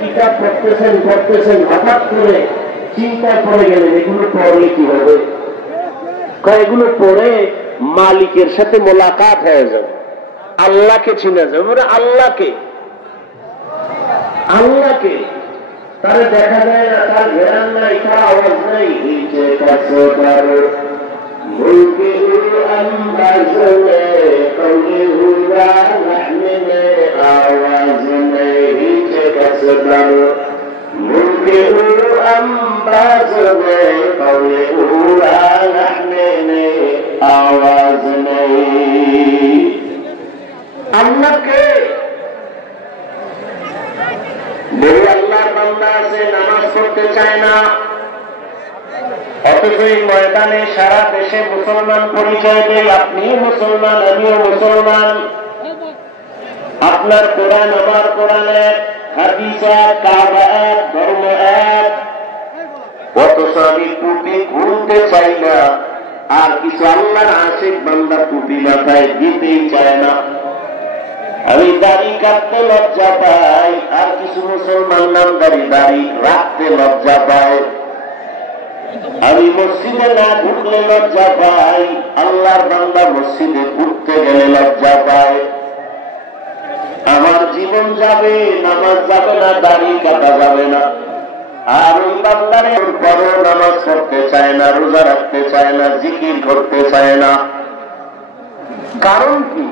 কিতাব পড়তেছেন হঠাৎ করে চিন্তায় পড়ে গেলেন এগুলো পড়লে কি হবে? এগুলো পড়ে মালিকের সাথে মোলাকাত হয়ে যাবে, আল্লাহকে চিনা যাবে। আল্লাহকে তারে দেখা যায় না, তার ঘেরান নাই, তার আওয়াজ নাই। আওয়াজ নেই। আল্লাহকে বহু আল্লাহর বান্দা আছে নামাজ পড়তে চায় না, অথচ এই ময়দানে সারা দেশে মুসলমান পরিচয় দেয়। আপনি মুসলমান, আমিও মুসলমান। আপনার কোরআন আমার কোরআন এক, হাদিস এক, কাবা এক, ধর্ম এক। অথচ আমি টুপি খুলতে চাই না, আর কিছু আল্লাহর আশিক বান্দা টুপি মাথায় দিতেই চায় না। আমি দাড়ি কাটতে লজ্জা পাই, আর কিছু মুসলমান নামদারি দাড়ি রাখতে লজ্জা পায়। আমি মসজিদে না ঢুকলে লজ্জা পাই, আল্লাহর বান্দা মসজিদে ঢুকতে গেলে লজ্জা পায়। আমার জীবন যাবে, নামাজ যাবে না, দাড়ি কাটা যাবে না। আর ওই বান্দারের পরও নামাজ পড়তে চায় না, রোজা রাখতে চায় না, জিকির করতে চায় না। কারণ কি?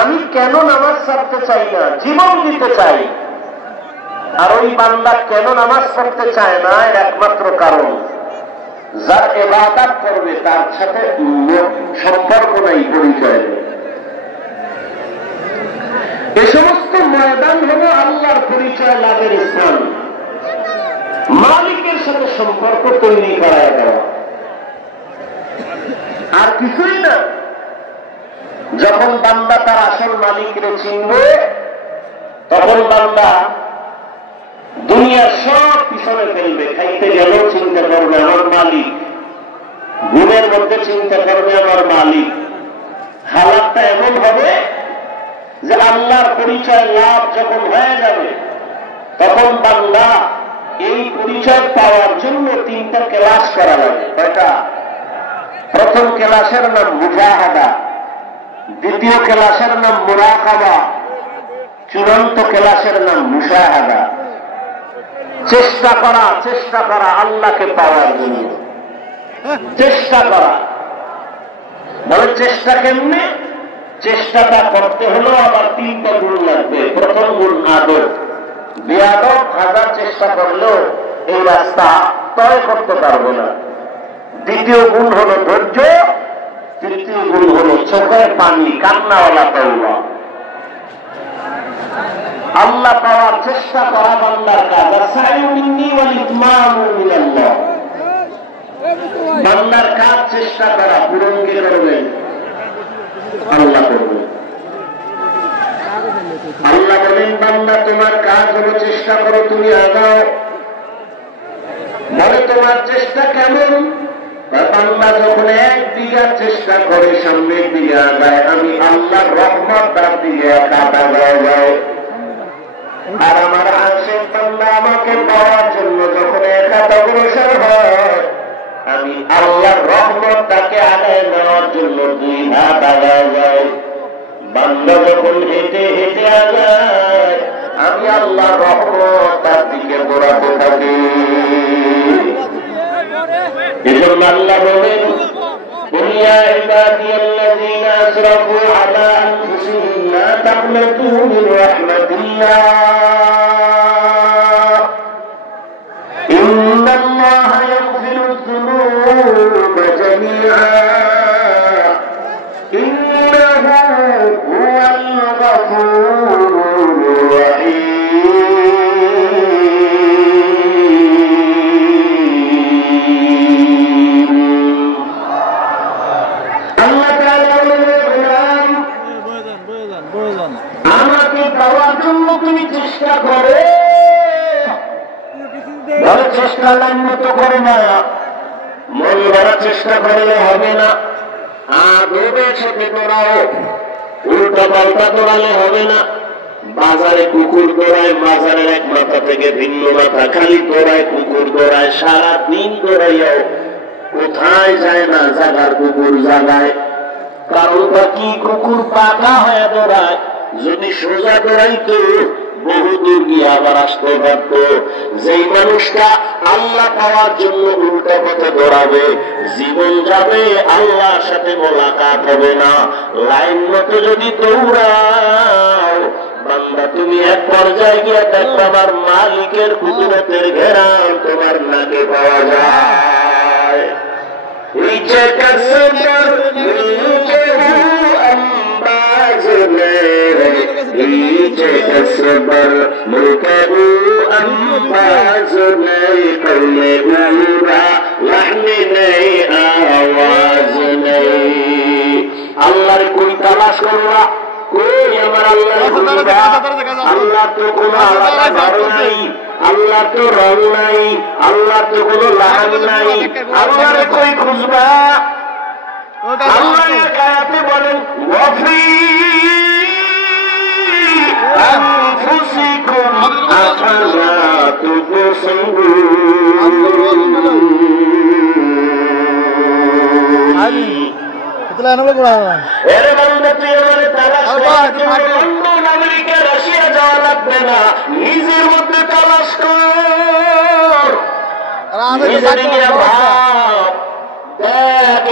আমি কেন নামাজ ছাড়তে চাই না? জীবন দিতে চাই। আর ওই বান্দা কেন নামাজ পড়তে চায় না? একমাত্র কারণ, যার ইবাদত করবে তার সাথে সম্পর্ক নাই, পরিচয় নেই। এ সমস্ত ময়দান হলো আল্লাহর পরিচয় লাভের স্থান, মালিকের সাথে সম্পর্ক তৈরি করায় দেওয়া, আর কিছুই না। যখন বান্দা তার আসল মালিককে চিনবে, তখন বান্দা দুনিয়ার সব পিছনে ফেলবে। খাইতে গেলেও চিন্তা করবে আমার মালিক, ঘুমের মধ্যে চিন্তা করবে আমার মালিক। হালাতটা এমন হবে যে আল্লাহর পরিচয় লাভ যখন হয়ে যাবে, তখন বান্দা এই পরিচয় পাওয়ার জন্য 3টা ক্লাস করা লাগে। কয়টা? প্রথম ক্লাসের নাম মুজাহাদা, দ্বিতীয় ক্লাসের নাম মুরাকাবা, চূড়ান্ত ক্লাসের নাম মুশাহাদা। চেষ্টা করা আল্লাহকে পাওয়ার জন্য, চেষ্টা করা। বলে চেষ্টা কেমনে? চেষ্টাটা করতে হলো আবার 3টা গুণ লাগবে। প্রথম গুণ আদব। বেয়াদব হাজার চেষ্টা করলেও এই রাস্তা তয় করতে পারবে না। দ্বিতীয় গুণ হলো ধৈর্য, তৃতীয় গুণ হলো চোখের পানি, কান্নাওয়ালা তওবা। আল্লাহ পাওয়ার চেষ্টা করা বান্দার কাজ। বান্দার কাজ চেষ্টা করা, পূরণ কে করবেন? আল্লাহ করবেন। আল্লাহ বলেন বান্দা তোমার কাজ হলো চেষ্টা করো, তুমি আগাও। বলে তোমার চেষ্টা কেমন? বান্দা যখন 1 বিঘা চেষ্টা করে সামনের দিকে আগায়, আমি আল্লাহর রহমত তার দিকে কাটা যায়। আর আমার আশেক বান্দা আমাকে পাওয়ার জন্য যখন একাত অগ্রসর হয়, আমি আল্লাহর রহমত তাকে আগায় নেওয়ার জন্য 2 হাত আগায় যায়। বান্দা যখন হেঁটে হেঁটে আগায়, আমি আল্লাহর রহমত তার দিকে দৌড়াতে থাকি। এজন্য আল্লাহ বলেন, قل يا عبادي الذين أسرفوا على أنفسهم لا تقنطوا من رحمة الله إن الله يغفر الذنوب جميعا إنه هو الغفور الرحيم। আমাকে পাওয়ার জন্য তুমি চেষ্টা করো, চেষ্টা মতো করে না, মন ভরা চেষ্টা করলে হবে না। আদবের সাথে দৌড়াও, উল্টা পাল্টা দৌড়ালে হবে না। বাজারে কুকুর দৌড়ায়, বাজারের এক মাথা থেকে ভিন্ন মাথা খালি দৌড়ায়, কুকুর দৌড়ায়, সারা দিন দৌড়াইয়াও কোথায় যায় না, জাগার কুকুর জাগায়। কারণটা কি? কুকুর পাকা হয়ে দৌড়ায়। যদি সোজা দৌড়াইতো বহু দূর গিয়ে আবার আসতে পারত। যেই মানুষটা আল্লাহ পাওয়ার জন্য উল্টা পথে দৌড়াবে, জীবন যাবে, আল্লাহর সাথে মোলাকাত হবে না। লাইন মতো যদি দৌড়াও বান্দা, তুমি এক পর্যায়ে গিয়ে দেখো আমার মালিকের কুদরতের ঘেরাও তোমার নাকে পাওয়া যায়। नीचे कसबर नीचे अंबाज में, नीचे कसबर मुल्के अंबाज में, कौमे पूरा लहने नहीं आवाज नहीं। আল্লাহর কোন তালাশ করবা, কই আমার আল্লাহ তো কোনো আলাদা ঘর নাই, আল্লাহ তো রং নাই, আল্লাহ তো কোনো লাহান নাই, আল্লাহরে কই খুঁজবা? আল্লাহ আয়াতে বলেন ওয়াফি আনফুসিকুম আফালা তুবসিরুন। আমেরিকা রাশিয়া যাওয়া লাগবে না, নিজের মধ্যে তালাশ কর,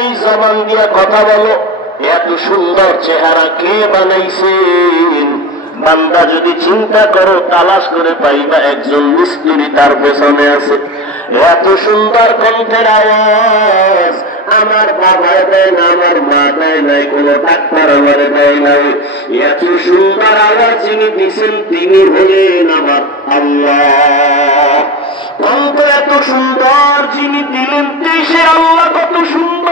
এই জবান দিয়ে কথা বলো। এত সুন্দর চেহারা কে বানাইছেন? বান্দা যদি চিন্তা করো, তালাশ করে পাইবা একজন মিস্ত্রি তার পেছনে আছে। এত সুন্দর কণ্ঠের আওয়াজ আমার বাবা দেয় না, আমার মা দেয় নাই, কোন ডাক্তার আমার দেয় নাই। এত সুন্দর আওয়াজ যিনি দিচ্ছেন তিনি হলেন আমার আল্লাহ। কণ্ঠ এত সুন্দর যিনি দিলেন সে আল্লাহ কত সুন্দর।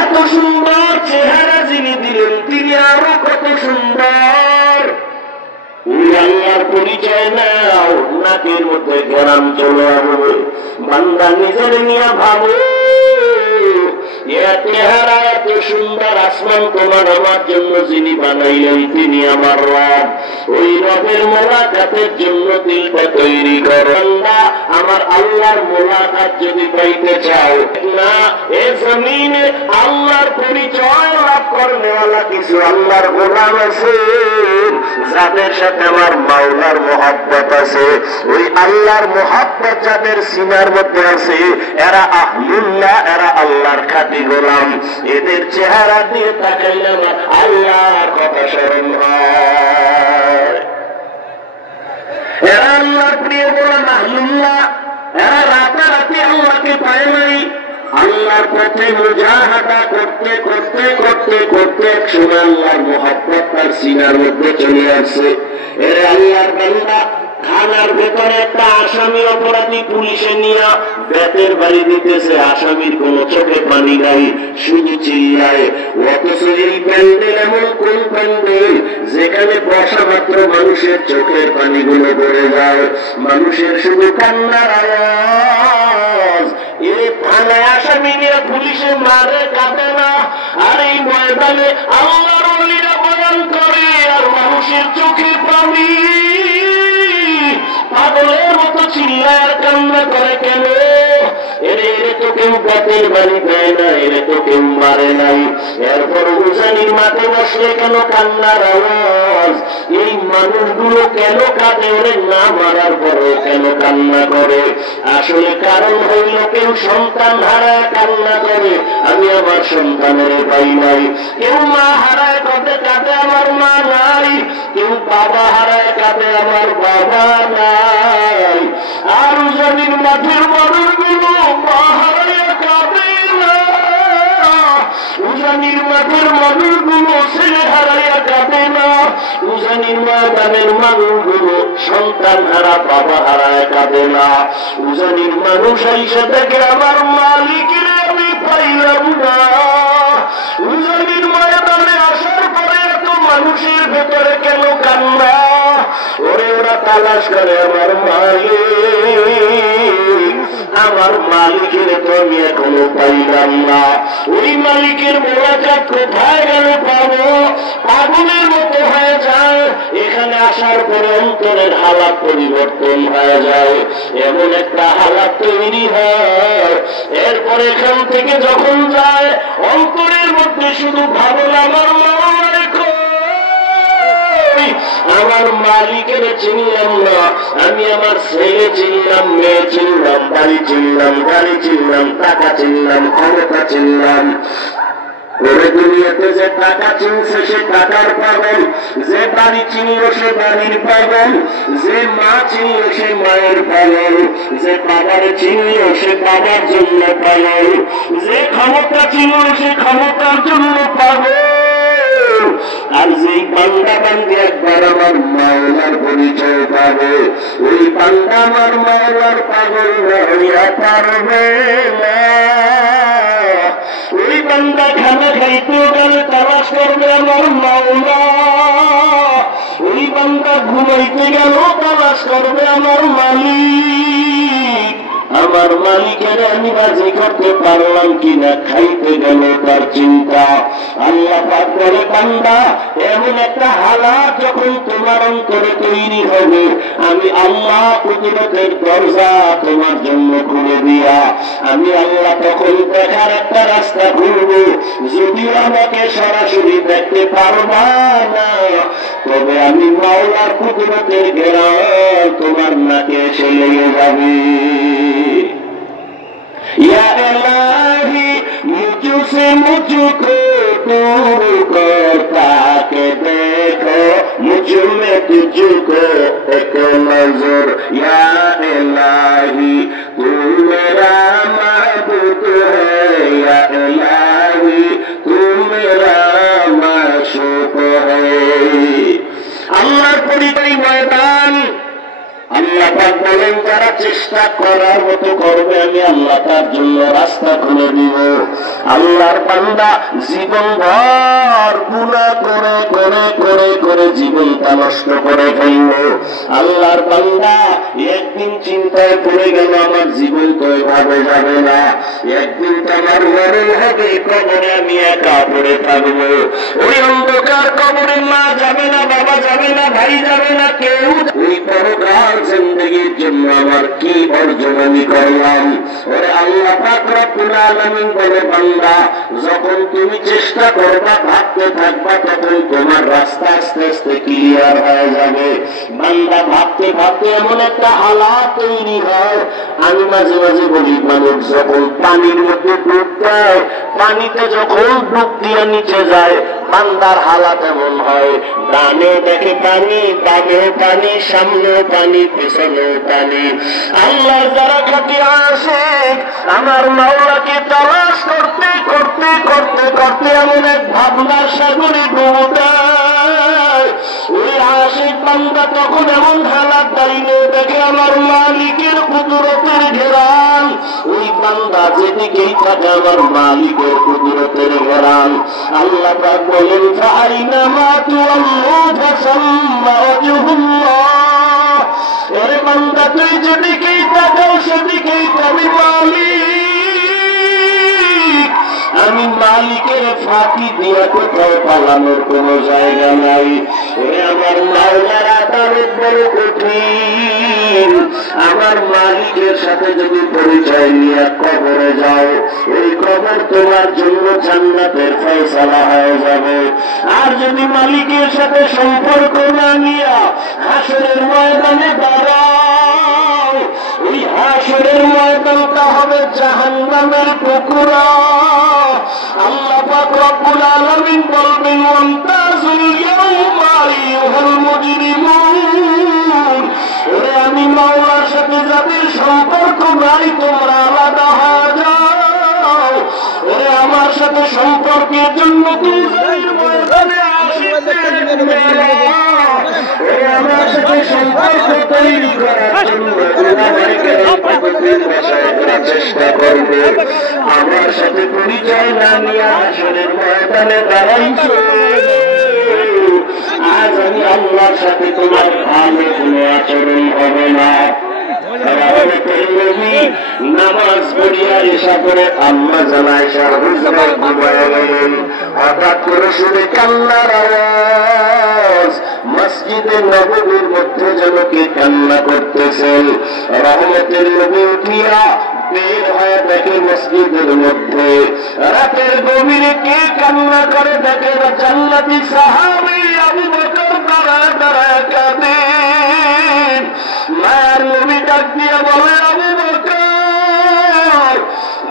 এত সুন্দর চেহারা যিনি দিলেন তিনি আরো কত সুন্দর। ওই আল্লাহর পরিচয় নাও, নাকের মধ্যে গরম চলে আসবে। বান্দা নিজের নিয়ে ভাবো, চেহারা এত সুন্দর, আসমান তোমার আমার জন্য যিনি বানাইলেন তিনি আমার রব। ওই রবের মোলাকাতের জন্য দিলটা তৈরি করো। বান্দা আমার আল্লাহর মোলাকাত যদি পাইতে চাও না, এ জমিনে আল্লাহর পরিচয় লাভ করনেওয়ালা কিছু আল্লাহর গোলাম আছে যাদের সাথে আমার মাওলার মহব্বত আছে। ওই আল্লাহর মহব্বত যাদের সিনার মধ্যে আছে এরা আহলুল্লাহ, এরা আল্লাহর খাঁটি গোলাম। এদের চেহারা দিয়ে তাকাইলে আমার আল্লাহর কথা স্মরণ হয়। এরা আল্লাহর প্রিয় গোলাম, আহলুল্লাহ। এরা রাতারাতি আল্লাহকে পায় নাই, আল্লাহর পথে মুজাহাদা করতে করতে করতে করতে একসময় আল্লাহর মহব্বত তার সিনার মধ্যে চলে আসছে। এর আল্লাহর বান্দা থানার ভেতরে একটা আসামি অপরাধী পুলিশে নিয়ে বেতের বাড়ি দিতেছে, আসামির কোন চোখে পানি নাই, শুধু চিল্লায়। অথচ এই প্যান্ডেল এমন কোন প্যান্ডেল যেখানে বসা মাত্র মানুষের চোখের পানিগুলো পড়ে যায়, মানুষের শুধু কান্নার আওয়াজ। এই থানায় আসামি নিয়ে পুলিশে মারে, কাঁদে না। আর এই ময়দানে আল্লাহর ওলিরা বয়ান করে আর মানুষের চোখে পানি। পাগলের মতো চিল্লার কান্না করে কেন? এরে তো কেউ বেতের বাড়ি দেয় না, এরে তো কেউ মারে নাই, এরপর উজানির মাঠে বসলে কেন কান্নার আওয়াজ? এই মানুষগুলো কেন কাঁদে? ওরে না মারার পরও কেন কান্না করে? আসলে কারণ হইল কেউ সন্তান হারায় কান্না করে, আমি আমার সন্তানের পাই নাই। কেউ মা হারায় কাঁদে, কাঁদে আমার মা নাই। কেউ বাবা হারায় কাঁদে, আমার বাবা নাই। আর উজানির মাঠের মানুষগুলো মা হারায় কাঁদে না, উজানির মাঠের মানুষগুলো ছেলে হারাইয়া কাঁদে না, উজানির ময়দানের মানুষগুলো সন্তান হারা বাবা হারায় কাঁদে না। উজানির মানুষ আইসা থেকে আমার মালিকের আমি পাইলাম না। উজানির ময়দানে আসার পরে এত মানুষের ভেতরে কেন কান্না? ওরে ওরা তালাশ করে আমার মালিক, আমার মালিকের তো আমি এখনো পাইলাম না। ওই মালিকের মোলাকাত কোথায় গেল পাবো? পাগলের মতো হয়ে যায়। এখানে আসার পরে অন্তরের হালাত পরিবর্তন হয়ে যায়, এমন একটা হালাত তৈরি হয়। এরপরে এখান থেকে যখন যায় অন্তরের মধ্যে শুধু ভাবনা আমার মালিকের চিনলাম না, আমি আমার ছেলে চিনলাম, মেয়ে চিনলাম, বাড়ি চিনলাম, গাড়ি চিনলাম, টাকা চিনলাম, ক্ষমতা চিনলাম। দুনিয়াতে যে টাকা চিনছে সে টাকার পাগল, যে বাড়ি চিনল সে বাড়ির পাগল, যে মা চিনল সে মায়ের পাগল, যে বাবার চিনল সে বাবার জন্য পাগল, যে ক্ষমতা চিনল সে ক্ষমতার জন্য পাগল। আর যেই বান্দা বান্দি একবার আমার মাওলার পরিচয় পাবে, ওই বান্দা আমার মাওলার পাগল হইয়া পারবে না। ওই বান্দা খানা খাইতে গেলে তালাশ করবে আমার মাওলা, ওই বান্দা ঘুমাইতে গেল তালাশ করবে আমার মালিক। আমার মালিকের আমি রাজি করতে পারলাম কিনা খাইতে গেল তার চিন্তা। আল্লাহ পাক বলে, বান্দা এমন একটা হালাত যখন তোমার অন্তরে তৈরি হবে, আমি আল্লাহ কুদরতের দরজা তোমার জন্য খুলে দিয়া আমি আল্লাহ তখন দেখার একটা রাস্তা খুলব। যদিও আমাকে সরাসরি দেখতে পারবা না, তবে আমি মাওলার কুদরতের ঘেরাও তোমার নাকে এসে লেগে যাবে। या इलाही मुझसे मुझको दूर करता के देखो, मुझ में तुझको एक नजर। या इलाही तू मेरा महबूब है, या इलाही तू मेरा माशूक है। अल्लाह পরিচয় ময়দান। আল্লাহ পাক বলেন, যারা চেষ্টা করার মতো করবে আমি আল্লাহ তার জন্য রাস্তা খুলে দিব। আল্লাহর বান্দা জীবনভর গুনাহ করে করে করে করে জীবনটা নষ্ট করে ফেলল। আল্লাহর বান্দা একদিন চিন্তায় পড়ে গেল, আমার জীবন তো এভাবে যাবে না, একদিন তো আমার মরণ হবে, কবরে আমি একা পড়ে থাকবো। ওই অন্ধকার কবরে মা যাবে না, বাবা যাবে না, ভাই যাবে না, কেউ। ওই পরকাল জিন্দেগির জন্য আমার কি অর্জন আমি করলাম? ওরে আল্লাহ পাক রব্বুল আলামিন বলে, বান্দা যখন তুমি চেষ্টা করবা, ভাবতে থাকবা, তখন তোমার রাস্তা আস্তে আস্তে ক্লিয়ার হয়ে যাবে। বান্দা ভাবতে ভাবতে এমন একটা হালাত তৈরি হয়। আমি মাঝে মাঝে বলি, মানুষ যখন পানির মধ্যে ডুব দেয়, পানিতে যখন ডুব দিয়ে নিচে যায়, বান্দার হালাত এমন হয়, ডানে দেখে পানি, বামেও পানি, সামনেও পানি, পেছনেও পানি। আল্লাহ যারা খাটি আশিক আমার মাওলাকে তালাশ করতে করতে করতে করতে এমন এক ভাবনার সাগরে ডুব দেয়। ওই আশিক বান্দা তখন এমন হালাত দাঁড়িয়ে দেখে আমার মালিকের কুদরতের ঘেরান। ওই বান্দা যেদিকেই থাকে আমার মালিকের কুদরতের ঘেরান। আল্লাহ পাক বলেন, ফাআইনামা তুওয়াল্লু ফাসাম্মা ওয়াজহুল্লাহ। এরে বান্দা তুই যেদিকেই তাকাও সেদিকেই আমি মালিক। আমি মালিকের ফাঁকি দিয়া কোথাও পালানোর কোন জায়গা নাই। ওরে আমার মাওলার আদালত বড় কঠিন। আমার মালিকের সাথে যদি পরিচয় নিয়ে কবরে যাও, এই কবর তোমার জন্য জান্নাতের ফয়সালা হয়ে যাবে। আর যদি মালিকের সাথে সম্পর্ক না নিয়ে হাসরের ময়দানে দাঁড়াও, ওই হাসরের ময়দানটা হবে জাহান্নামের পুকুরা। আল্লাহ পাক রব্বুল আলামিন বলবেন, ওয়ান্তাজুল ইয়াউমা আইয়ুহাল মুজরিমুন। ওরে আমি মাওলার সাথে যাদের সম্পর্ক নাই, তোমরা আলাদা হয়ে যাও। ওরে আমার সাথে সম্পর্কের জন্য তুমি ময়দানে আমার সাথে সম্পর্ক তৈরি করার জন্য চেষ্টা করবে। আমার সাথে পরিচয় না নিয়ে আসলের ময়দানে দাঁড়াইছো। আজ আমি আল্লাহর সাথে তোমার ভালো কোনো আচরণ হবে না। নামাজ পড়িয়া এসা করে আম্মা জানাইশা হুজুরের ঘুমায় গেলেন। হঠাৎ করে শুনে কান্নার আওয়াজ, মসজিদে নববীর মধ্যে যেন কে কান্না করতেছেন। রহমতের নবী উঠিয়া বের হয়ে দেখে মসজিদের মধ্যে রাতের গভীরে কে কান্না করে দেখে জান্নাতি সাহাবী আবু বকর দাঁড়ায় দাঁড়ায় কাঁদেন। মায়ের নবী ডাক দিয়ে বলে, আবু বকর,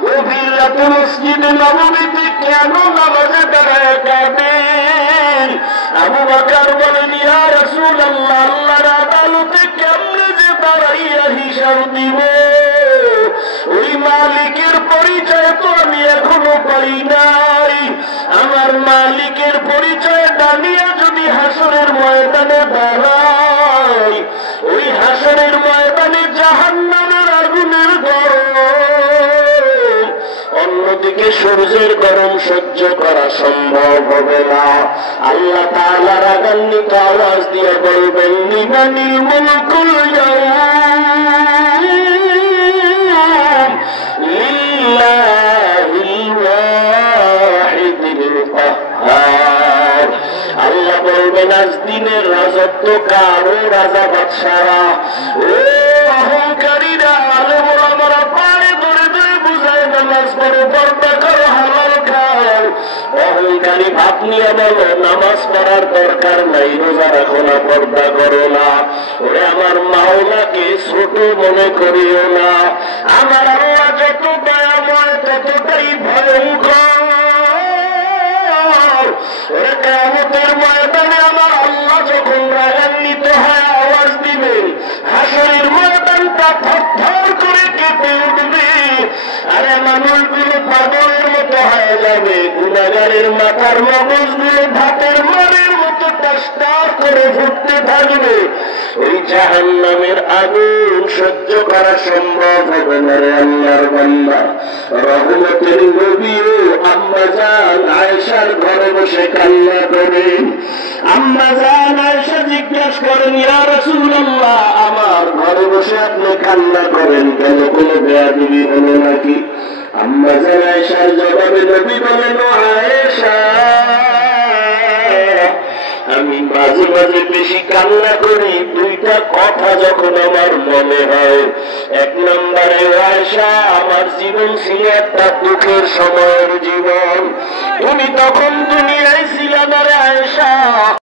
গভীর রাতে মসজিদে নববীতে কেন নামাজে দাঁড়ায় কাঁদেন? আবু বকর বলেন, ইয়া রাসূলুল্লাহ, আল্লাহর আদালতে কেমনে যে দাঁড়াইয়া হিসাব দিব, ওই মালিকের পরিচয় তো আমি এখনো পাই নাই। আমার মালিকের পরিচয় জানিয়ে যদি হাসরের ময়দানে দাঁড়াই, ওই হাসরের ময়দানে জাহান্নামের আগুনের গরম, অন্যদিকে সূর্যের গরম সহ্য করা সম্ভব হবে না। আল্লাহ তাআলা রাগান্বিত আওয়াজ দিয়ে বলবেন, লিমানিল মুলকুল ইয়াউম, আল্লাহ বলবেন, আজ দিনের রাজত্ব কারো, রাজা বাদশারা। ও অহংকারীরা, আলে ওলামারা পারে ধরে ধরে বুঝায়, নামাজ পড়ো, পর্দা করো, হালাল খাও। অহংকারী ভাব নিয়ে বলো, নামাজ পড়ার দরকার নাই, রোজা রাখো না, পর্দা করো না। ওরে আমার মাওলাকে ছোট মনে করিও না। আমার আল্লাহ যত দয়াময় ততটাই ভয়ঙ্কর। কিয়ামতের ময়দানে আমার আল্লাহ যখন রাগান্বিত হয় আওয়াজ দিবেন, হাসরের ময়দানটা থরথর করে কেঁপে উঠবে। আরে মানুষগুলো পাগলের মতো হয়ে যাবে, গুনাহগারের মাথার মগজগুলো ভাতের মারের মতো টাস্টার করে ফুটতে থাকবে। ওই জাহান্নামের আগুন সহ্য করা সম্ভব হবে না রে আল্লাহর বান্দা। রহমতের নবীও আম্মা জান আয়েশার ঘরে বসে কান্না করেন। আম্মা জান আয়েশা জিজ্ঞাসা করেন, ইয়া রাসূলুল্লাহ, আমার ঘরে বসে আপনি কান্না করেন কেন? কোনো বেয়াদবি হলো নাকি? আম্মা জান আয়েশার জবাবে নবী বলেন, আয়েশা, আমি মাঝে মাঝে বেশি কান্না করি দুইটা কথা যখন আমার মনে হয়। এক নম্বরে, আয়েশা, আমার জীবন ছিল একটা দুঃখের সময়ের জীবন, তুমি তখন দুনিয়ায় ছিলাম। আয়েশা,